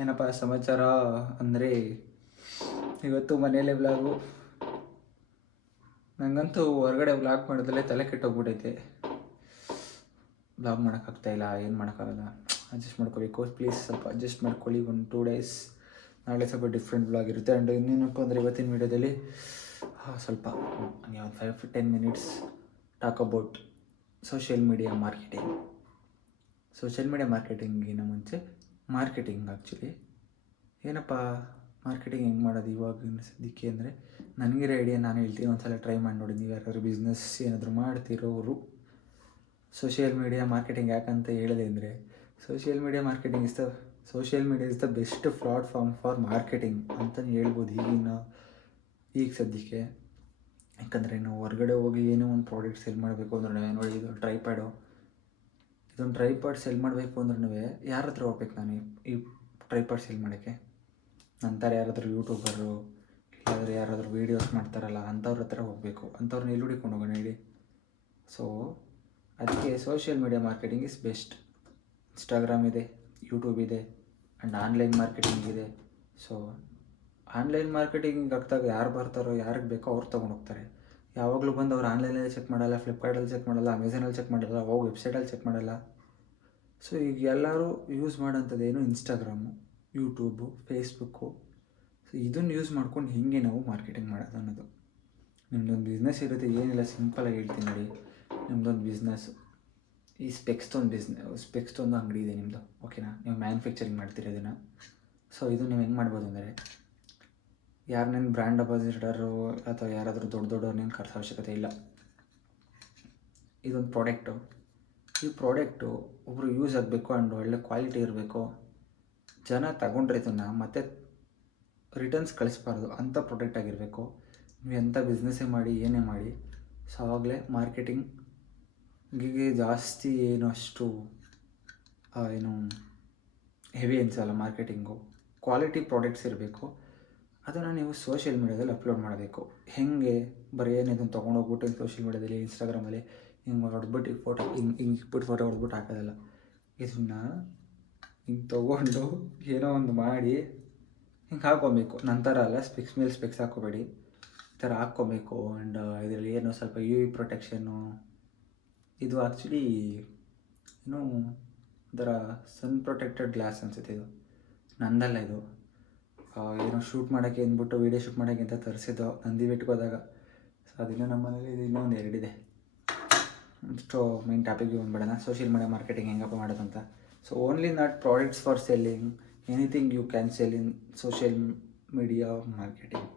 ಏನಪ್ಪ ಸಮಾಚಾರ ಅಂದರೆ ಇವತ್ತು ಮನೇಲೆ ವ್ಲಾಗು. ನನಗಂತೂ ಹೊರಗಡೆ ವ್ಲಾಗ್ ಮಾಡೋದಲ್ಲೇ ತಲೆ ಕೆಟ್ಟೋಗ್ಬಿಟ್ಟೈತೆ. ವ್ಲಾಗ್ ಮಾಡೋಕ್ಕಾಗ್ತಾಯಿಲ್ಲ, ಏನು ಮಾಡೋಕ್ಕಾಗಲ್ಲ, ಅಡ್ಜಸ್ಟ್ ಮಾಡ್ಕೋಬೇಕು. ಪ್ಲೀಸ್ ಸ್ವಲ್ಪ ಅಡ್ಜಸ್ಟ್ ಮಾಡ್ಕೊಳ್ಳಿ. 1-2 ಡೇಸ್ ನಾಳೆ ಸ್ವಲ್ಪ ಡಿಫ್ರೆಂಟ್ ವ್ಲಾಗ್ ಇರುತ್ತೆ. ಆ್ಯಂಡ್ ಇನ್ನೇನಪ್ಪ ಅಂದರೆ ಇವತ್ತಿನ ವೀಡಿಯೋದಲ್ಲಿ ಸ್ವಲ್ಪ ಒಂದು 5-10 minutes talk about social media marketing. Social media ಮಾರ್ಕೆಟಿಂಗಿನ ಮುಂಚೆ ಮಾರ್ಕೆಟಿಂಗ್ ಆ್ಯಕ್ಚುಲಿ ಏನಪ್ಪ ಮಾರ್ಕೆಟಿಂಗ್ ಹೆಂಗೆ ಮಾಡೋದು ಇವಾಗಿನ ಸದ್ಯಕ್ಕೆ ಅಂದರೆ ನನಗಿರೋ ಐಡಿಯಾ ನಾನು ಹೇಳ್ತೀನಿ. ಒಂದು ಸಲ ಟ್ರೈ ಮಾಡಿ ನೋಡಿ. ನೀವು ಯಾರಾದ್ರು ಬಿಸ್ನೆಸ್ ಏನಾದರೂ ಮಾಡ್ತಿರೋರು ಸೋಷಿಯಲ್ ಮೀಡಿಯಾ ಮಾರ್ಕೆಟಿಂಗ್ ಯಾಕಂತ ಹೇಳಿದೆ ಅಂದರೆ social media is the best platform for marketing ಅಂತಲೇ ಹೇಳ್ಬೋದು ಈಗ ಸದ್ಯಕ್ಕೆ. ಯಾಕಂದರೆ ನಾವು ಹೊರಗಡೆ ಹೋಗಿ ಏನೋ ಒಂದು ಪ್ರಾಡಕ್ಟ್ ಸೆಲ್ ಮಾಡಬೇಕು ಅಂದ್ರೆ ನೋಡಿ, ಇದೊಂದು ಟ್ರೈಪಾಡ್ ಸೆಲ್ ಮಾಡಬೇಕು ಅಂದ್ರೂ ಯಾರ ಹತ್ರ ಹೋಗ್ಬೇಕು ನಾನು ಈ ಟ್ರೈಪಾಡ್ ಸೆಲ್ ಮಾಡೋಕ್ಕೆ? ನಂತರ ಯಾರಾದರೂ ಯೂಟ್ಯೂಬರು ಇಲ್ಲಾಂದರೆ ಯಾರಾದರೂ ವೀಡಿಯೋಸ್ ಮಾಡ್ತಾರಲ್ಲ ಅಂಥವ್ರ ಹತ್ರ ಹೋಗಬೇಕು. ಅಂಥವ್ರನ್ನ ಎಲ್ಲಿ ಹುಡುಕೊಂಡು ಹೋಗೋಣ ಹೇಳಿ? ಸೊ ಅದಕ್ಕೆ social media marketing is best. Instagram ಇದೆ, ಯೂಟ್ಯೂಬ್ ಇದೆ, ಆ್ಯಂಡ್ ಆನ್ಲೈನ್ ಮಾರ್ಕೆಟಿಂಗ್ ಇದೆ. ಸೊ ಆನ್ಲೈನ್ ಮಾರ್ಕೆಟಿಂಗ್ ಆಗ್ತಾಗ ಯಾರು ಬರ್ತಾರೋ ಯಾರಿಗೆ ಬೇಕೋ ಅವ್ರು ತೊಗೊಂಡೋಗ್ತಾರೆ. ಯಾವಾಗಲೂ ಬಂದು ಅವ್ರು ಆನ್ಲೈನಲ್ಲಿ ಚೆಕ್ ಮಾಡಲ್ಲ, ಫ್ಲಿಪ್ಕಾರ್ಟಲ್ಲಿ ಚೆಕ್ ಮಾಡಲ್ಲ, ಅಮೆಝಾನಲ್ಲಿ ಚೆಕ್ ಮಾಡಲ್ಲ, ಹೋಗಿ ವೆಬ್ಸೈಟಲ್ಲಿ ಚೆಕ್ ಮಾಡಲ್ಲ. ಸೊ ಈಗ ಎಲ್ಲರೂ ಯೂಸ್ ಮಾಡೋಂಥದ್ದೇನು ಇನ್ಸ್ಟಾಗ್ರಾಮು, ಯೂಟ್ಯೂಬು, ಫೇಸ್ಬುಕ್ಕು. ಸೊ ಇದನ್ನು ಯೂಸ್ ಮಾಡ್ಕೊಂಡು ಹೇಗೆ ನಾವು ಮಾರ್ಕೆಟಿಂಗ್ ಮಾಡೋದು ಅನ್ನೋದು. ನಿಮ್ಮದೊಂದು ಬಿಸ್ನೆಸ್ ಇರುತ್ತೆ, ಏನಿಲ್ಲ, ಸಿಂಪಲಾಗಿ ಹೇಳ್ತೀನಿ ನೋಡಿ. ನಿಮ್ಮದೊಂದು ಬಿಸ್ನೆಸ್ಸು, ಈ ಸ್ಪೆಕ್ಸ್ದೊಂದು ಅಂಗಡಿ ಇದೆ ನಿಮ್ಮದು, ಓಕೆನಾ? ನೀವು ಮ್ಯಾನುಫ್ಯಾಕ್ಚರಿಂಗ್ ಮಾಡ್ತೀರಿ ಅದನ್ನು. ಸೊ ಇದು ನೀವು ಹೆಂಗೆ ಮಾಡ್ಬೋದು ಅಂದರೆ ಯಾರನ್ನೇನು ಬ್ರ್ಯಾಂಡ್ ಅಂಬಾಸಿಡರು ಅಥವಾ ಯಾರಾದರೂ ದೊಡ್ಡವ್ರನ್ನೇನು ಕರೆಸೋ ಅವಶ್ಯಕತೆ ಇಲ್ಲ. ಇದೊಂದು ಈ ಪ್ರಾಡಕ್ಟು ಒಬ್ಬರು ಯೂಸ್ ಆಗಬೇಕು ಆ್ಯಂಡ್ ಒಳ್ಳೆ ಕ್ವಾಲಿಟಿ ಇರಬೇಕು. ಜನ ತಗೊಂಡ್ರೆ ಇದನ್ನು ಮತ್ತೆ ರಿಟರ್ನ್ಸ್ ಕಳಿಸ್ಬಾರ್ದು ಅಂಥ ಪ್ರಾಡಕ್ಟ್ ಆಗಿರಬೇಕು. ನೀವು ಎಂಥ ಬಿಸ್ನೆಸ್ಸೇ ಮಾಡಿ ಏನೇ ಮಾಡಿ, ಸೊ ಆವಾಗಲೇ ಮಾರ್ಕೆಟಿಂಗಿಗೆ ಜಾಸ್ತಿ ಅಷ್ಟು ಹೆವಿ ಅನಿಸಲ್ಲ. ಮಾರ್ಕೆಟಿಂಗು ಕ್ವಾಲಿಟಿ ಪ್ರಾಡಕ್ಟ್ಸ್ ಇರಬೇಕು. ಅದನ್ನು ನೀವು ಸೋಷಿಯಲ್ ಮೀಡ್ಯಾದಲ್ಲಿ ಅಪ್ಲೋಡ್ ಮಾಡಬೇಕು. ಹೇಗೆ ಬರೀ ಇದನ್ನು ತೊಗೊಂಡೋಗ್ಬಿಟ್ಟು ಸೋಷಿಯಲ್ ಮೀಡ್ಯಾದಲ್ಲಿ ಇನ್ಸ್ಟಾಗ್ರಾಮಲ್ಲಿ ಹಿಂಗೆ ಹೊಡೆದ್ಬಿಟ್ಟು ಫೋಟೋ ಹಿಂಗೆ ಇಟ್ಬಿಟ್ಟು ಫೋಟೋ ಹೊಡೆದ್ಬಿಟ್ಟು ಹಾಕೋದಲ್ಲ. ಇದನ್ನು ಹಿಂಗೆ ತೊಗೊಂಡು ಏನೋ ಒಂದು ಮಾಡಿ ಹಿಂಗೆ ಹಾಕ್ಕೊಬೇಕು. ನಂತರ ಅಲ್ಲ, ಸ್ಪೆಕ್ಸ್ ಮೇಲೆ ಸ್ಪೆಕ್ಸ್ ಹಾಕ್ಕೋಬೇಡಿ, ಈ ಥರ ಹಾಕ್ಕೊಬೇಕು. ಆ್ಯಂಡ್ ಇದರಲ್ಲಿ ಏನೋ ಸ್ವಲ್ಪ UV ಪ್ರೊಟೆಕ್ಷನ್ನು, ಇದು ಆ್ಯಕ್ಚುಲಿ ಒಂಥರ ಸನ್ ಪ್ರೊಟೆಕ್ಟೆಡ್ ಗ್ಲಾಸ್ ಅನಿಸುತ್ತೆ. ಇದು ನಂದಲ್ಲ, ಇದು ಏನೋ ಶೂಟ್ ಮಾಡೋಕ್ಕೆ ಅಂದ್ಬಿಟ್ಟು ವೀಡಿಯೋ ಶೂಟ್ ಮಾಡೋಕ್ಕೆ ಅಂತ ತರಿಸಿದ್ದು ನಂದಿ ಬೆಟ್ಟಕ್ಕೆ ಹೋದಾಗ. ಸೊ ಅದನ್ನು ನಮ್ಮ ಮನೇಲಿ ಇದು ಇನ್ನೊಂದು 2 ಇದೆ. ಸೊ ಮೈನ್ ಟಾಪಿಕ್ಗೆ ಬಂದ್ಬಿಡೋಣ, ಸೋಷಿಯಲ್ ಮೀಡಿಯಾ ಮಾರ್ಕೆಟಿಂಗ್ ಹೆಂಗಪ್ಪ ಮಾಡೋದು ಅಂತ. So only not products for selling, anything you can sell in social media marketing.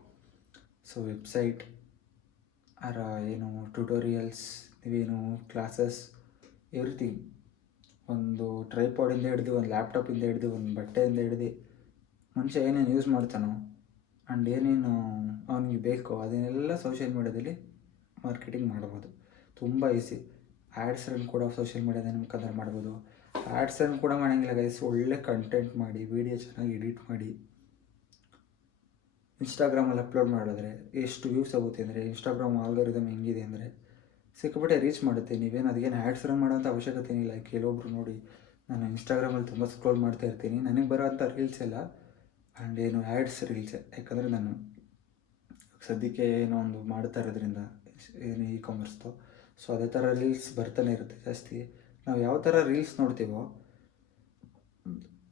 So website tutorials, ನೀವೇನು ಕ್ಲಾಸಸ್, ಎವ್ರಿಥಿಂಗ್. ಒಂದು ಟ್ರೈಪಾಡಿಂದ ಹಿಡಿದು, ಒಂದು ಲ್ಯಾಪ್ಟಾಪಿಂದ ಹಿಡಿದು, ಒಂದು ಬಟ್ಟೆಯಿಂದ ಹಿಡಿದು, ಮನುಷ್ಯ ಏನೇನು ಯೂಸ್ ಮಾಡ್ತಾನೋ ಆ್ಯಂಡ್ ಏನೇನು ಅವನಿಗೆ ಬೇಕೋ ಅದನ್ನೆಲ್ಲ ಸೋಷಿಯಲ್ ಮೀಡ್ಯಾದಲ್ಲಿ ಮಾರ್ಕೆಟಿಂಗ್ ಮಾಡ್ಬೋದು. ತುಂಬ ಈಸಿ. ಆ್ಯಡ್ಸ್ ರನ್ ಕೂಡ ಸೋಷಿಯಲ್ ಮೀಡ್ಯಾದ ಮುಖಾಂತರ ಮಾಡ್ಬೋದು. ಆ್ಯಡ್ಸ್ ರನ್ ಕೂಡ ಮಾಡೋಂಗಿಲ್ಲ ಗೈಸ್. ಒಳ್ಳೆ ಕಂಟೆಂಟ್ ಮಾಡಿ, ವೀಡಿಯೋ ಚೆನ್ನಾಗಿ ಎಡಿಟ್ ಮಾಡಿ ಇನ್ಸ್ಟಾಗ್ರಾಮಲ್ಲಿ ಅಪ್ಲೋಡ್ ಮಾಡಿದ್ರೆ ಎಷ್ಟು ವ್ಯೂಸ್ ಆಗುತ್ತೆ ಅಂದರೆ, ಇನ್ಸ್ಟಾಗ್ರಾಮ್ ಆಲ್ಗೋರಿದಮ್ ಹೆಂಗಿದೆ ಅಂದರೆ ಸಿಕ್ಕಾಪಟ್ಟೆ ರೀಚ್ ಮಾಡುತ್ತೆ. ನೀವೇನು ಅದಕ್ಕೇನು ಆ್ಯಡ್ಸ್ ರನ್ ಮಾಡೋಂಥ ಅವಶ್ಯಕತೆ ಏನಿಲ್ಲ. ಕೆಲವೊಬ್ರು ನೋಡಿ, ನಾನು ಇನ್ಸ್ಟಾಗ್ರಾಮಲ್ಲಿ ತುಂಬ ಸ್ಕ್ರೋಲ್ ಮಾಡ್ತಾ ಇರ್ತೀನಿ, ನನಗೆ ಬರೋಂಥ ರೀಲ್ಸ್ ಎಲ್ಲ ಆ್ಯಂಡ್ ಆ್ಯಡ್ಸ್ ರೀಲ್ಸೆ. ಯಾಕಂದರೆ ನಾನು ಸದ್ಯಕ್ಕೆ ಏನೋ ಒಂದು ಮಾಡ್ತಾ ಇರೋದ್ರಿಂದ ಇ-ಕಾಮರ್ಸ್ದು. ಸೊ ಅದೇ ಥರ ರೀಲ್ಸ್ ಬರ್ತಾನೆ ಇರುತ್ತೆ ಜಾಸ್ತಿ. ನಾವು ಯಾವ ಥರ ರೀಲ್ಸ್ ನೋಡ್ತೀವೋ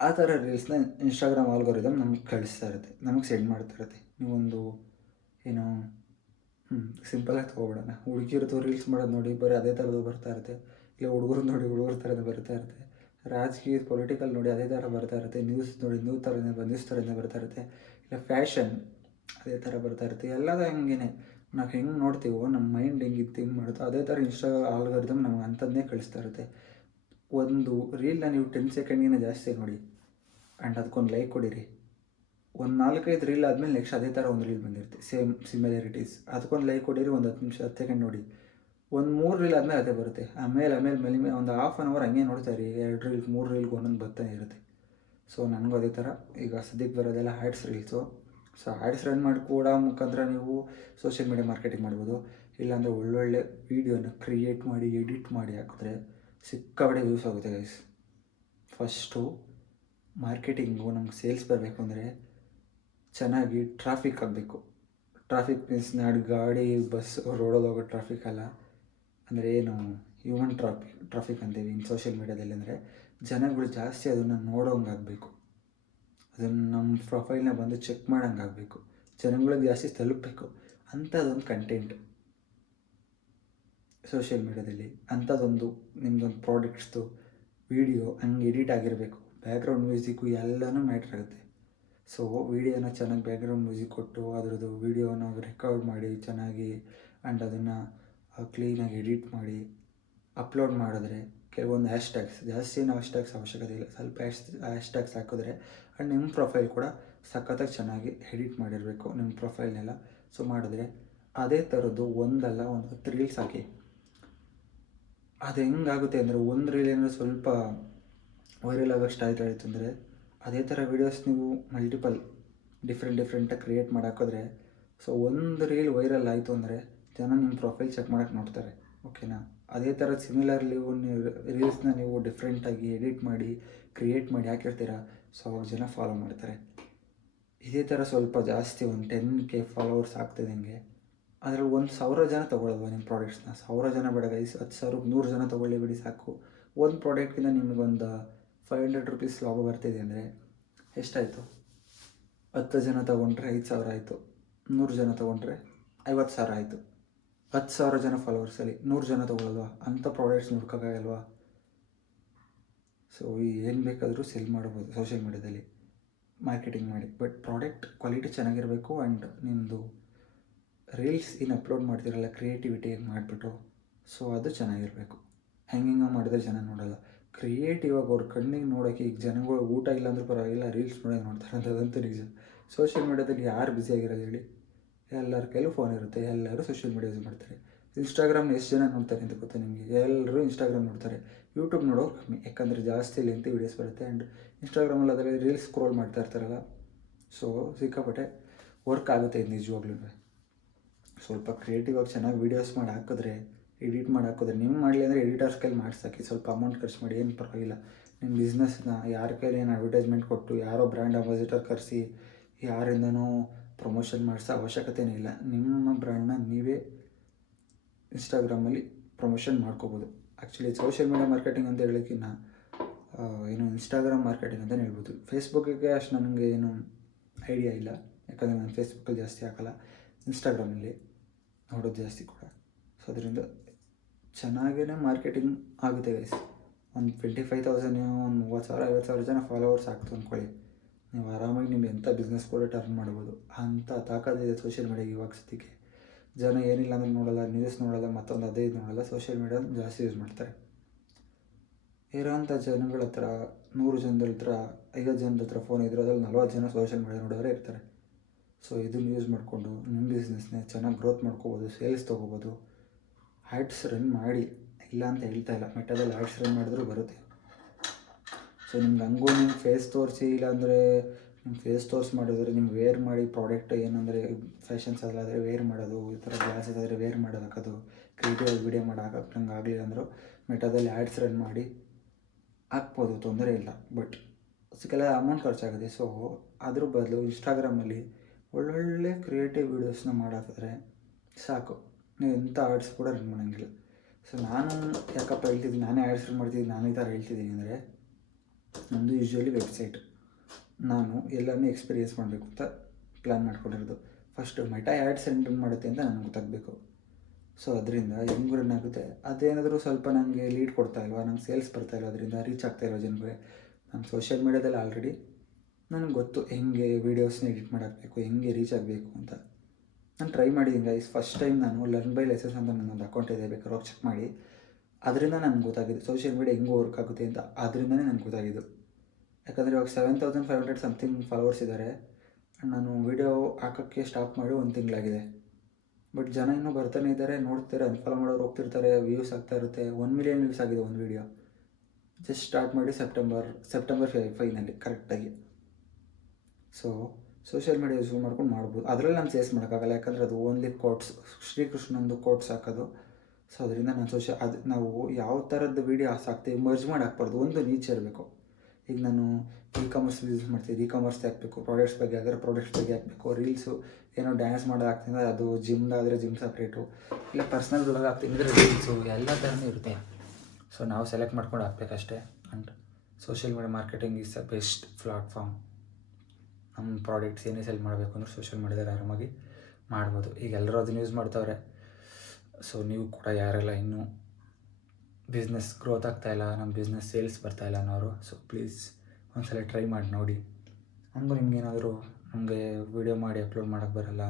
ಆ ಥರ ರೀಲ್ಸ್ನ ಇನ್ಸ್ಟಾಗ್ರಾಮ್ ಆಲ್ಗೋರಿದಮ್ ನಮಗೆ ಕಳಿಸ್ತಾ ಇರುತ್ತೆ, ನಮಗೆ ಸೆಂಡ್ ಮಾಡ್ತಾ ಇರುತ್ತೆ. ನೀವೊಂದು ಸಿಂಪಲಾಗಿ ತೊಗೊಬಿಡೋಣ. ಹುಡುಗಿರದು ರೀಲ್ಸ್ ಮಾಡೋದು ನೋಡಿ, ಬರೀ ಅದೇ ಥರದ್ದು ಬರ್ತಾ ಇರುತ್ತೆ. ಇಲ್ಲ ಹುಡುಗರು ನೋಡಿ ಹುಡುಗರ ಥರದ್ದು ಬರ್ತಾ ಇರುತ್ತೆ. ರಾಜಕೀಯ ಪೊಲಿಟಿಕಲ್ ನೋಡಿ ಅದೇ ಥರ ಬರ್ತಾ ಇರುತ್ತೆ. ನ್ಯೂಸ್ ನೋಡಿ ನ್ಯೂಸ್ ಥರನೇ ಬರ್ತಾ ಇರುತ್ತೆ. ಇಲ್ಲ ಫ್ಯಾಷನ್ ಅದೇ ಥರ ಬರ್ತಾ ಇರುತ್ತೆ. ಎಲ್ಲದೂ ಹಂಗೇನೆ. ನಾವು ಹೆಂಗೆ ನೋಡ್ತೀವೋ ನಮ್ಮ ಮೈಂಡ್ ಹೆಂಗೆ ಥಿಂಕ್ ಮಾಡುತ್ತೋ ಅದೇ ಥರ ಇನ್ಸ್ಟಾ ಆಲ್ಗೋರಿದಮ್ ನಮ್ಗೆ ಅಂಥದ್ದನ್ನೇ ಕಳಿಸ್ತಾ ಇರುತ್ತೆ. ಒಂದು ರೀಲ್ನ ನೀವು 10 ಸೆಕೆಂಡ್ಗಿಂತ ಜಾಸ್ತಿ ನೋಡಿ ಆ್ಯಂಡ್ ಅದಕ್ಕೊಂದು ಲೈಕ್ ಕೊಡಿರಿ. ಒಂದು 4-5 ರೀಲ್ ಆದಮೇಲೆ ನೆಕ್ಸ್ಟ್ ಅದೇ ಥರ ಒಂದು ರೀಲ್ ಬಂದಿರುತ್ತೆ, ಸೇಮ್ ಸಿಮಿಲಾರಿಟೀಸ್. ಅದಕ್ಕೊಂದು ಲೈಕ್ ಕೊಡಿರಿ, ಒಂದು 10 ನಿಮಿಷ 10 ಸೆಕೆಂಡ್ ನೋಡಿ. ಒಂದು 3 ರೀಲ್ ಆದಮೇಲೆ ಅದೇ ಬರುತ್ತೆ. ಆಮೇಲೆ ಒಂದು ಹಾಫ್ ಆನ್ ಅವರ್ ಹಂಗೆ ನೋಡ್ತಾ ಇರಿ. 2 ರೀಲ್ 3 ರೀಲ್ಗೆ ಒಂದೊಂದು ಬರ್ತಾನೆ ಇರುತ್ತೆ. ಸೊ ನನಗೂ ಅದೇ ಥರ ಈಗ ಸದ್ಯಕ್ಕೆ ಬರೋದೆಲ್ಲ ads reels. So ads run ಮಾಡಿ ಕೂಡ ಮುಖಾಂತರ ನೀವು ಸೋಷಿಯಲ್ ಮೀಡಿಯಾ ಮಾರ್ಕೆಟಿಂಗ್ ಮಾಡ್ಬೋದು. ಇಲ್ಲಾಂದರೆ ಒಳ್ಳೊಳ್ಳೆ ವೀಡಿಯೋನ ಕ್ರಿಯೇಟ್ ಮಾಡಿ ಎಡಿಟ್ ಮಾಡಿ ಹಾಕಿದ್ರೆ ಸಿಕ್ಕಾಪಟ್ಟೆ ವ್ಯೂಸ್ ಆಗುತ್ತೆ ಗೈಸ್. ಫಸ್ಟು ಮಾರ್ಕೆಟಿಂಗು ನಮ್ಗೆ ಸೇಲ್ಸ್ ಬರಬೇಕು ಅಂದರೆ ಚೆನ್ನಾಗಿ ಟ್ರಾಫಿಕ್ ಆಗಬೇಕು. ಟ್ರಾಫಿಕ್ ಮೀನ್ಸ್ ಗಾಡಿ ಬಸ್ ರೋಡಲ್ಲಿ ಹೋಗೋ ಟ್ರಾಫಿಕ್ ಅಲ್ಲ, ಅಂದರೆ ಏನು ಹ್ಯೂಮನ್ ಟ್ರಾಫಿಕ್ ಅಂತೀವಿ ಇನ್ನು ಸೋಷಿಯಲ್ ಮೀಡ್ಯಾದಲ್ಲಿ. ಅಂದರೆ ಜನಗಳು ಜಾಸ್ತಿ ಅದನ್ನು ನೋಡೋಂಗಾಗಬೇಕು, ಅದನ್ನು ನಮ್ಮ ಪ್ರೊಫೈಲ್ನ ಬಂದು ಚೆಕ್ ಮಾಡೋಂಗಾಗಬೇಕು, ಜನಗಳಿಗೆ ಜಾಸ್ತಿ ತಲುಪಬೇಕು ಅಂಥದ್ದೊಂದು ಕಂಟೆಂಟ್ ಸೋಷಿಯಲ್ ಮೀಡ್ಯಾದಲ್ಲಿ. ಅಂಥದ್ದೊಂದು ನಿಮ್ಮದೊಂದು ಪ್ರಾಡಕ್ಟ್ಸ್ದು ವೀಡಿಯೋ ಹಂಗೆ ಎಡಿಟ್ ಆಗಿರಬೇಕು. ಬ್ಯಾಕ್ಗ್ರೌಂಡ್ ಮ್ಯೂಸಿಕ್ಕು ಎಲ್ಲನೂ ಮ್ಯಾಟ್ರ್ ಆಗುತ್ತೆ. ಸೊ ವೀಡಿಯೋನ ಚೆನ್ನಾಗಿ ಬ್ಯಾಕ್ಗ್ರೌಂಡ್ ಮ್ಯೂಸಿಕ್ ಕೊಟ್ಟು ಅದರದ್ದು ವೀಡಿಯೋನ ರೆಕಾರ್ಡ್ ಮಾಡಿ ಚೆನ್ನಾಗಿ ಆ್ಯಂಡ್ ಅದನ್ನು ಕ್ಲೀನಾಗಿ ಎಡಿಟ್ ಮಾಡಿ ಅಪ್ಲೋಡ್ ಮಾಡಿದ್ರೆ ಕೆಲವೊಂದು ಹ್ಯಾಶ್ಟ್ಯಾಗ್ಸ್, ಜಾಸ್ತಿನ ಹ್ಯಾಶ್ಟ್ಯಾಗ್ಸ್ ಅವಶ್ಯಕತೆ ಇಲ್ಲ, ಸ್ವಲ್ಪ ಹ್ಯಾಶ್ಟ್ಯಾಗ್ಸ್ ಹಾಕಿದ್ರೆ ಆ್ಯಂಡ್ ನಿಮ್ಮ ಪ್ರೊಫೈಲ್ ಕೂಡ ಸಖತ್ತಾಗಿ ಚೆನ್ನಾಗಿ ಎಡಿಟ್ ಮಾಡಿರಬೇಕು ನಿಮ್ಮ ಪ್ರೊಫೈಲ್ನೆಲ್ಲ. ಸೊ ಮಾಡಿದ್ರೆ ಅದೇ ಥರದ್ದು ಒಂದಲ್ಲ ಒಂದು 10 ರೀಲ್ಸ್ ಹಾಕಿ. ಅದು ಹೆಂಗಾಗುತ್ತೆ ಅಂದರೆ ಒಂದು ರೀಲ್ ಏನಾದರೂ ಸ್ವಲ್ಪ ವೈರಲ್ ಆಗೋಷ್ಟು ಸ್ಟಾರ್ಟ್ ಆಯಿತು ಅಂದರೆ ಅದೇ ಥರ ವೀಡಿಯೋಸ್ ನೀವು ಮಲ್ಟಿಪಲ್ ಡಿಫ್ರೆಂಟಾಗಿ ಕ್ರಿಯೇಟ್ ಮಾಡಿ ಹಾಕಿದ್ರೆ, ಸೊ ಒಂದು ರೀಲ್ ವೈರಲ್ ಆಯಿತು ಅಂದರೆ ಜನ ನಿಮ್ಮ ಪ್ರೊಫೈಲ್ ಚೆಕ್ ಮಾಡೋಕ್ಕೆ ನೋಡ್ತಾರೆ. ಓಕೆನಾ? ಅದೇ ಥರ ಸಿಮಿಲರ್ಲಿ ನೀವು ರೀಲ್ಸ್ನ ನೀವು ಡಿಫ್ರೆಂಟಾಗಿ ಎಡಿಟ್ ಮಾಡಿ ಕ್ರಿಯೇಟ್ ಮಾಡಿ ಹಾಕಿರ್ತೀರ, ಸೊ ಅವಾಗ ಜನ ಫಾಲೋ ಮಾಡ್ತಾರೆ. ಇದೇ ಥರ ಸ್ವಲ್ಪ ಜಾಸ್ತಿ ಒಂದು 10K ಫಾಲೋವರ್ಸ್ ಆಗ್ತಿದ್ದಂಗೆ ಅದರಲ್ಲಿ 1,000 ಜನ ತೊಗೊಳ್ಳಲ್ವ ನಿಮ್ಮ ಪ್ರಾಡಕ್ಟ್ಸ್ನ? 1,000 ಜನ ಬೇಡ ಗೈಸ್, 10,000 100 ಜನ ತೊಗೊಳ್ಳಿ ಬಿಡಿ ಸಾಕು. ಒಂದು ಪ್ರಾಡಕ್ಟಿಂದ ನಿಮಗೊಂದು 500 ರೂಪೀಸ್ ಲಾಭ ಬರ್ತಿದೆ ಅಂದರೆ ಎಷ್ಟಾಯಿತು? 10 ಜನ ತೊಗೊಂಡ್ರೆ 5,000 ಆಯಿತು, 100 ಜನ ತೊಗೊಂಡ್ರೆ 50,000 ಆಯಿತು. 10,000 ಜನ ಫಾಲೋವರ್ಸಲ್ಲಿ 100 ಜನ ತೊಗೊಳ್ಳಲ್ವಾ? ಅಂಥ ಪ್ರಾಡಕ್ಟ್ಸ್ ಹುಡ್ಕೋಕ್ಕಾಗಲ್ವಾ? ಸೊ ಏನು ಬೇಕಾದರೂ ಸೆಲ್ ಮಾಡ್ಬೋದು ಸೋಷಿಯಲ್ ಮೀಡ್ಯಾದಲ್ಲಿ ಮಾರ್ಕೆಟಿಂಗ್ ಮಾಡಿ, ಬಟ್ ಪ್ರಾಡಕ್ಟ್ ಕ್ವಾಲಿಟಿ ಚೆನ್ನಾಗಿರಬೇಕು. ಆ್ಯಂಡ್ ನಿಮ್ಮದು ರೀಲ್ಸ್ ಏನು ಅಪ್ಲೋಡ್ ಮಾಡ್ತಿರಲ್ಲ ಕ್ರಿಯೇಟಿವಿಟಿ ಮಾಡಿಬಿಟ್ಟು, ಸೊ ಅದು ಚೆನ್ನಾಗಿರಬೇಕು. ಹೆಂಗೆ ಮಾಡಿದ್ರೆ ಜನ ನೋಡೋಲ್ಲ. ಕ್ರಿಯೇಟಿವ್ ಆಗಿ ಅವ್ರ ಕಣ್ಣಿಗೆ ನೋಡೋಕ್ಕೆ ಈಗ ಜನಗಳು ಊಟ ಇಲ್ಲಾಂದ್ರೂ ಪರವಾಗಿಲ್ಲ ರೀಲ್ಸ್ ನೋಡೋಕೆ ನೋಡ್ತಾರೆ ಅಂತದಂತೂ ನಿಜ. ಸೋಷಿಯಲ್ ಮೀಡ್ಯಾದಲ್ಲಿ ಯಾರು ಬ್ಯುಸಿಯಾಗಿರೋದು ಹೇಳಿ? ಎಲ್ಲರ ಕೈಲೂ ಫೋನ್ ಇರುತ್ತೆ, ಎಲ್ಲರೂ ಸೋಷಿಯಲ್ ಮೀಡ್ಯಾ ಯೂಸ್ ಮಾಡ್ತಾರೆ. ಇನ್ಸ್ಟಾಗ್ರಾಮ್ನ ಎಷ್ಟು ಜನ ನೋಡ್ತಾರೆ ಅಂತ ಗೊತ್ತಾ ನಿಮಗೆ? ಎಲ್ಲರೂ ಇನ್ಸ್ಟಾಗ್ರಾಮ್ ನೋಡ್ತಾರೆ. ಯೂಟ್ಯೂಬ್ ನೋಡೋರು ಕಮ್ಮಿ, ಯಾಕಂದರೆ ಜಾಸ್ತಿ ಲೆಂತ್ ವೀಡಿಯೋಸ್ ಬರುತ್ತೆ. ಆ್ಯಂಡ್ ಇನ್ಸ್ಟಾಗ್ರಾಮಲ್ಲಿ ಅದರಲ್ಲಿ ರೀಲ್ಸ್ ಸ್ಕ್ರೋಲ್ ಮಾಡ್ತಾ ಇರ್ತಾರಲ್ಲ, ಸೊ ಸಿಕ್ಕಾಪಟ್ಟೆ ವರ್ಕ್ ಆಗುತ್ತೆ ಇದು ನಿಜವಾಗ್ಲೂ. ಸ್ವಲ್ಪ ಕ್ರಿಯೇಟಿವ್ ಆಗಿ ಚೆನ್ನಾಗಿ ವೀಡಿಯೋಸ್ ಮಾಡಿ ಹಾಕಿದ್ರೆ, ಎಡಿಟ್ ಮಾಡಿ ಹಾಕಿದ್ರೆ, ನಿಮ್ಮ ಮಾಡಲಿ ಅಂದರೆ ಎಡಿಟರ್ಸ್ ಕೈಲಿ ಮಾಡಿಸಾಕಿ, ಸ್ವಲ್ಪ ಅಮೌಂಟ್ ಖರ್ಚು ಮಾಡಿ, ಏನು ಪರವಾಗಿಲ್ಲ. ನಿಮ್ಮ ಬಿಸ್ನೆಸ್ನ ಯಾರ ಕೈಲಿ ಏನು ಅಡ್ವರ್ಟೈಸ್ಮೆಂಟ್ ಕೊಟ್ಟು ಯಾರೋ ಬ್ರ್ಯಾಂಡ್ ಅಂಬಾಸಿಡರ್ ಕರೆಸಿ ಯಾರಿಂದನೋ ಪ್ರಮೋಷನ್ ಮಾಡಿಸೋ ಅವಶ್ಯಕತೆಯೇ ಇಲ್ಲ. ನಿಮ್ಮ ಬ್ರ್ಯಾಂಡ್ನ ನೀವೇ ಇನ್ಸ್ಟಾಗ್ರಾಮಲ್ಲಿ ಪ್ರಮೋಷನ್ ಮಾಡ್ಕೋಬೋದು. ಆ್ಯಕ್ಚುಲಿ ಸೋಷಿಯಲ್ ಮೀಡ್ಯಾ ಮಾರ್ಕೆಟಿಂಗ್ ಅಂತ ಹೇಳೋಕ್ಕಿಂತ ಏನು ಇನ್ಸ್ಟಾಗ್ರಾಮ್ ಮಾರ್ಕೆಟಿಂಗ್ ಅಂತಲೇ ಹೇಳ್ಬೋದು. ಫೇಸ್ಬುಕ್ಕಿಗೆ ಅಷ್ಟು ನನಗೆ ಏನು ಐಡಿಯಾ ಇಲ್ಲ, ಯಾಕಂದರೆ ನಾನು ಫೇಸ್ಬುಕ್ಕಲ್ಲಿ ಜಾಸ್ತಿ ಹಾಕಲ್ಲ, ಇನ್ಸ್ಟಾಗ್ರಾಮಲ್ಲಿ ನೋಡೋದು ಜಾಸ್ತಿ ಕೂಡ. ಸೊ ಅದರಿಂದ ಚೆನ್ನಾಗೇ ಮಾರ್ಕೆಟಿಂಗ್ ಆಗುತ್ತೆ ಗೈಸ್. ಒಂದು 25,000 ಒಂದು 30,000 50,000 ಜನ ಫಾಲೋವರ್ಸ್ ಆಗ್ತು ಅಂದ್ಕೊಳ್ಳಿ, ನೀವು ಆರಾಮಾಗಿ ನಿಮ್ಗೆ ಎಂಥ ಬಿಸ್ನೆಸ್ ಕೂಡ ಟರ್ನ್ ಮಾಡ್ಬೋದು. ಅಂಥ ತಾಕತ್ತಿದೆ ಸೋಷಿಯಲ್ ಮೀಡ್ಯಾಗೆ ಇವಾಗ ಸದ್ಯಕ್ಕೆ. ಜನ ಏನಿಲ್ಲ ಅಂದರೆ ನೋಡೋಲ್ಲ, ನ್ಯೂಸ್ ನೋಡೋಲ್ಲ, ಮತ್ತೊಂದು ಅದೇ ಇದು ನೋಡೋಲ್ಲ, ಸೋಷಿಯಲ್ ಮೀಡ್ಯಾ ಜಾಸ್ತಿ ಯೂಸ್ ಮಾಡ್ತಾರೆ. ಇರೋಂಥ ಜನಗಳ ಹತ್ರ 100 ಜನದ ಹತ್ರ 50 ಜನದ ಹತ್ರ ಫೋನ್ ಇದ್ದರೆ ಅದ್ರಲ್ಲಿ 40 ಜನ ಸೋಷಿಯಲ್ ಮೀಡ್ಯಾ ನೋಡೋರೇ ಇರ್ತಾರೆ. ಸೊ ಇದನ್ನು ಯೂಸ್ ಮಾಡಿಕೊಂಡು ನಿಮ್ಮ ಬಿಸ್ನೆಸ್ನೇ ಚೆನ್ನಾಗಿ ಗ್ರೋತ್ ಮಾಡ್ಕೋಬೋದು, ಸೇಲ್ಸ್ ತೊಗೋಬೋದು. ಆ್ಯಡ್ಸ್ ರನ್ ಮಾಡಿ, ಇಲ್ಲ ಅಂತ ಹೇಳ್ತಾ ಇಲ್ಲ, ಮೆಟಾದಲ್ಲಿ ಆ್ಯಡ್ಸ್ ರನ್ ಮಾಡಿದ್ರೂ ಬರುತ್ತೆ. ಸೊ ನಿಮ್ಗೆ ಹಂಗೂ ನಿಮ್ಮ ಫೇಸ್ ತೋರಿಸಿ, ಇಲ್ಲಾಂದರೆ ನಿಮ್ಮ ಫೇಸ್ ತೋರಿಸಿ ಮಾಡಿದ್ರೆ ನಿಮ್ಗೆ ವೇರ್ ಮಾಡಿ ಪ್ರಾಡಕ್ಟ್ ಏನಂದರೆ ಫ್ಯಾಷನ್ಸ್ ಅಲ್ಲಾದರೆ ವೇರ್ ಮಾಡೋದು, ಈ ಥರ ಗ್ಲಾಸಸ್ ಆದರೆ ವೇರ್ ಮಾಡೋದು ಹಾಕೋದು, ಕ್ರಿಯೇಟಿವ್ ವೀಡಿಯೋ ಮಾಡಿ ಹಾಕೋಕ್ಕೆ ನಂಗೆ ಆಗಲಿಲ್ಲ ಅಂದರೂ ಮೆಟಾದಲ್ಲಿ ಆ್ಯಡ್ಸ್ ರನ್ ಮಾಡಿ ಹಾಕ್ಬೋದು, ತೊಂದರೆ ಇಲ್ಲ. ಬಟ್ ಅದಕ್ಕೆಲ್ಲ ಅಮೌಂಟ್ ಖರ್ಚಾಗುತ್ತೆ. ಸೊ ಅದ್ರ ಬದಲು ಇನ್ಸ್ಟಾಗ್ರಾಮಲ್ಲಿ ಒಳ್ಳೊಳ್ಳೆ ಕ್ರಿಯೇಟಿವ್ ವೀಡಿಯೋಸ್ನ ಮಾಡಾಕಿದ್ರೆ ಸಾಕು, ನೀವು ಎಂಥ ಆ್ಯಡ್ಸ್ ಕೂಡ ರನ್ ಮಾಡೋಂಗಿಲ್ಲ. ಸೊ ನಾನು ಯಾಕಪ್ಪ ಹೇಳ್ತಿದ್ದೀನಿ, ನಾನೇ ಆ್ಯಡ್ಸ್ ರನ್ ಮಾಡ್ತಿದ್ದೀನಿ, ನಾನು ಈ ಥರ ಹೇಳ್ತಿದ್ದೀನಿ ಅಂದರೆ, ನಮ್ಮದು ಯೂಶ್ವಲಿ ವೆಬ್ಸೈಟ್ ನಾನು ಎಲ್ಲನೂ ಎಕ್ಸ್ಪೀರಿಯೆನ್ಸ್ ಮಾಡಬೇಕು ಅಂತ ಪ್ಲ್ಯಾನ್ ಮಾಡ್ಕೊಂಡಿರೋದು. ಫಸ್ಟು ಮೆಟಾ ಆ್ಯಡ್ಸ್ ರನ್ ಮಾಡುತ್ತೆ ಅಂತ ನನಗೆ ಗೊತ್ತಾಗಬೇಕು. ಸೊ ಅದರಿಂದ ಹೆಂಗೆ ರನ್ ಆಗುತ್ತೆ, ಅದೇನಾದರೂ ಸ್ವಲ್ಪ ನನಗೆ ಲೀಡ್ ಕೊಡ್ತಾ ಇಲ್ವಾ, ನಂಗೆ ಸೇಲ್ಸ್ ಬರ್ತಾಯಿಲ್ಲ, ಅದರಿಂದ ರೀಚ್ ಆಗ್ತಾಯಿಲ್ಲ ಜನರಿಗೆ. ನಾನು ಸೋಷಿಯಲ್ ಮೀಡ್ಯಾದಲ್ಲಿ ಆಲ್ರೆಡಿ ನನಗೆ ಗೊತ್ತು ಹೆಂಗೆ ವೀಡಿಯೋಸ್ನ ಎಡಿಟ್ ಮಾಡಾಕಬೇಕು, ಹೆಂಗೆ ರೀಚ್ ಆಗಬೇಕು ಅಂತ. ನಾನು ಟ್ರೈ ಮಾಡಿದ್ದೀನಿ ಗೈಸ್. ಫಸ್ಟ್ ಟೈಮ್ ನಾನು ಲರ್ನ್ ಬೈ ಲೆಸನ್ಸ್ ಅಂತ ನನ್ನೊಂದು ಅಕೌಂಟ್ ಇದೆ, ಬೇಕಾದ್ರೆ ಹೋಗಿ ಚೆಕ್ ಮಾಡಿ. ಅದರಿಂದ ನನಗೆ ಗೊತ್ತಾಗಿದ್ದು ಸೋಷಿಯಲ್ ಮೀಡ್ಯಾ ಹೆಂಗೆ ವರ್ಕ್ ಆಗುತ್ತೆ ಅಂತ, ಅದರಿಂದನೇ ನನಗೆ ಗೊತ್ತಾಗಿದ್ದು. ಯಾಕಂದರೆ ಇವಾಗ 7,500 ಸಮಥಿಂಗ್ ಫಾಲೋವರ್ಸ್ ಇದ್ದಾರೆ. ನಾನು ವೀಡಿಯೋ ಹಾಕೋಕ್ಕೆ ಸ್ಟಾಪ್ ಮಾಡಿ 1 ತಿಂಗಳಾಗಿದೆ. ಬಟ್ ಜನ ಇನ್ನೂ ಬರ್ತಾನೆ ಇದ್ದಾರೆ, ನೋಡ್ತಾರೆ, ಅನ್ಫಾಲೋ ಮಾಡೋರು ಹೋಗ್ತಿರ್ತಾರೆ, ವ್ಯೂಸ್ ಆಗ್ತಾ ಇರುತ್ತೆ. 1 ಮಿಲಿಯನ್ ವ್ಯೂಸ್ ಆಗಿದೆ ಒಂದು ವೀಡಿಯೋ. ಜಸ್ಟ್ ಸ್ಟಾರ್ಟ್ ಮಾಡಿ ಸೆಪ್ಟೆಂಬರ್ 5 ಕರೆಕ್ಟಾಗಿ. ಸೊ ಸೋಷಿಯಲ್ ಮೀಡ್ಯಾ ಯೂಸ್ ಮಾಡ್ಕೊಂಡು ಮಾಡ್ಬೋದು. ಅದರಲ್ಲಿ ನಾನು ಸೇಲ್ಸ್ ಮಾಡೋಕ್ಕಾಗಲ್ಲ, ಯಾಕಂದರೆ ಅದು ಓನ್ಲಿ ಕೋಟ್ಸ್, ಶ್ರೀಕೃಷ್ಣಂದು ಕೋಟ್ಸ್ ಹಾಕೋದು. ಸೊ ಅದರಿಂದ ನಾನು ನಾವು ಯಾವ ಥರದ್ದು ವೀಡಿಯೋಸ್ ಹಾಕ್ತೀವಿ ಮರ್ಜ್ ಮಾಡಿ ಹಾಕ್ಬಾರ್ದು, ಒಂದು ನೀಚ್ ಇರಬೇಕು. ಈಗ ನಾನು ಇ-ಕಾಮರ್ಸ್ ಬಿಸ್ನೆಸ್ ಮಾಡ್ತೀನಿ, ಇ-ಕಾಮರ್ಸ್ ಹಾಕಬೇಕು, ಪ್ರಾಡಕ್ಟ್ಸ್ ಬಗ್ಗೆ ಆದರೆ ಪ್ರಾಡಕ್ಟ್ಸ್ ಬಗ್ಗೆ ಹಾಕಬೇಕು, ರೀಲ್ಸು ಏನೋ ಡ್ಯಾನ್ಸ್ ಮಾಡೋದು ಹಾಕ್ತೀನಿ ಅದು ಜಿಮ್ದಾದರೆ ಜಿಮ್ ಸಪ್ರೇಟು, ಇಲ್ಲ ಪರ್ಸ್ನಲ್ ಬ್ಲಾಗ್ ಹಾಕ್ತೀನಿ ಅಂದರೆ ರೀಲ್ಸು ಎಲ್ಲ ಥರನೂ ಇರುತ್ತೆ. ಸೊ ನಾವು ಸೆಲೆಕ್ಟ್ ಮಾಡ್ಕೊಂಡು ಹಾಕ್ಬೇಕಷ್ಟೇ. And social media marketing is the best platform. ನಮ್ಮ ಪ್ರಾಡಕ್ಟ್ಸ್ ಏನೇ ಸೆಲ್ ಮಾಡಬೇಕು ಅಂದ್ರೆ ಸೋಷಿಯಲ್ ಮೀಡಿಯಾದಲ್ಲಿ ಆರಾಮಾಗಿ ಮಾಡ್ಬೋದು. ಈಗ ಎಲ್ಲರೂ ಅದನ್ನು ಯೂಸ್ ಮಾಡ್ತಾವ್ರೆ. ಸೊ ನೀವು ಕೂಡ ಯಾರೆಲ್ಲ ಇನ್ನೂ ಬಿಸ್ನೆಸ್ ಗ್ರೋತ್ ಆಗ್ತಾಯಿಲ್ಲ, ನಮ್ಮ ಬಿಸ್ನೆಸ್ ಸೇಲ್ಸ್ ಬರ್ತಾಯಿಲ್ಲ ಅನ್ನೋರು, ಸೊ ಪ್ಲೀಸ್ ಒಂದ್ಸಲ ಟ್ರೈ ಮಾಡಿ ನೋಡಿ. ಹಂಗೂ ನಿಮಗೇನಾದರೂ ನಮಗೆ ವೀಡಿಯೋ ಮಾಡಿ ಅಪ್ಲೋಡ್ ಮಾಡೋಕ್ಕೆ ಬರೋಲ್ಲ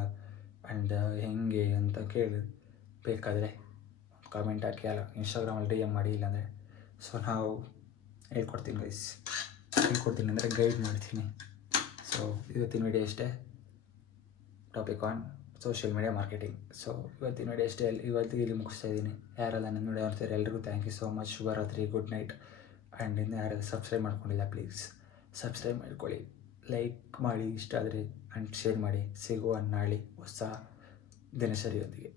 ಆ್ಯಂಡ್ ಹೆಂಗೆ ಅಂತ ಕೇಳಿ ಬೇಕಾದರೆ ಕಾಮೆಂಟ್ ಹಾಕಿ, ಅಲ್ಲ ಇನ್ಸ್ಟಾಗ್ರಾಮಲ್ಲಿ DM ಮಾಡಿ, ಇಲ್ಲಾಂದರೆ ಸೊ ನಾವು ಹೇಳ್ಕೊಡ್ತೀನಿ ಗೈಸ್, ಹೇಳ್ಕೊಡ್ತೀನಿ ಅಂದರೆ ಗೈಡ್ ಮಾಡ್ತೀನಿ. ಸೊ ಇವತ್ತಿನ ವಿಡಿಯೋ ಅಷ್ಟೇ, topic on social media marketing. So ಇವತ್ತಿನ ವಿಡಿಯೋ ಅಷ್ಟೇ, ಇವತ್ತಿಗೆ ಇಲ್ಲಿ ಮುಗಿಸ್ತಾ ಇದ್ದೀನಿ. ಯಾರೆಲ್ಲ ನನ್ನ ವಿಡಿಯೋ ನೋಡ್ತಾರೆ ಎಲ್ರಿಗೂ ಥ್ಯಾಂಕ್ ಯು ಸೋ ಮಚ್. ಶುಭರಾತ್ರಿ, ಗುಡ್ ನೈಟ್. ಆ್ಯಂಡ್ ಇನ್ನು ಯಾರೆಲ್ಲ ಸಬ್ಸ್ಕ್ರೈಬ್ ಮಾಡ್ಕೊಂಡಿಲ್ಲ ಪ್ಲೀಸ್ ಸಬ್ಸ್ಕ್ರೈಬ್ ಮಾಡ್ಕೊಳ್ಳಿ, ಲೈಕ್ ಮಾಡಿ ಇಷ್ಟ ಆದರೆ, ಆ್ಯಂಡ್ ಶೇರ್ ಮಾಡಿ. ಸಿಗುವ ನಾಳೆ ಹೊಸ ದಿನಚರಿಯೊಂದಿಗೆ.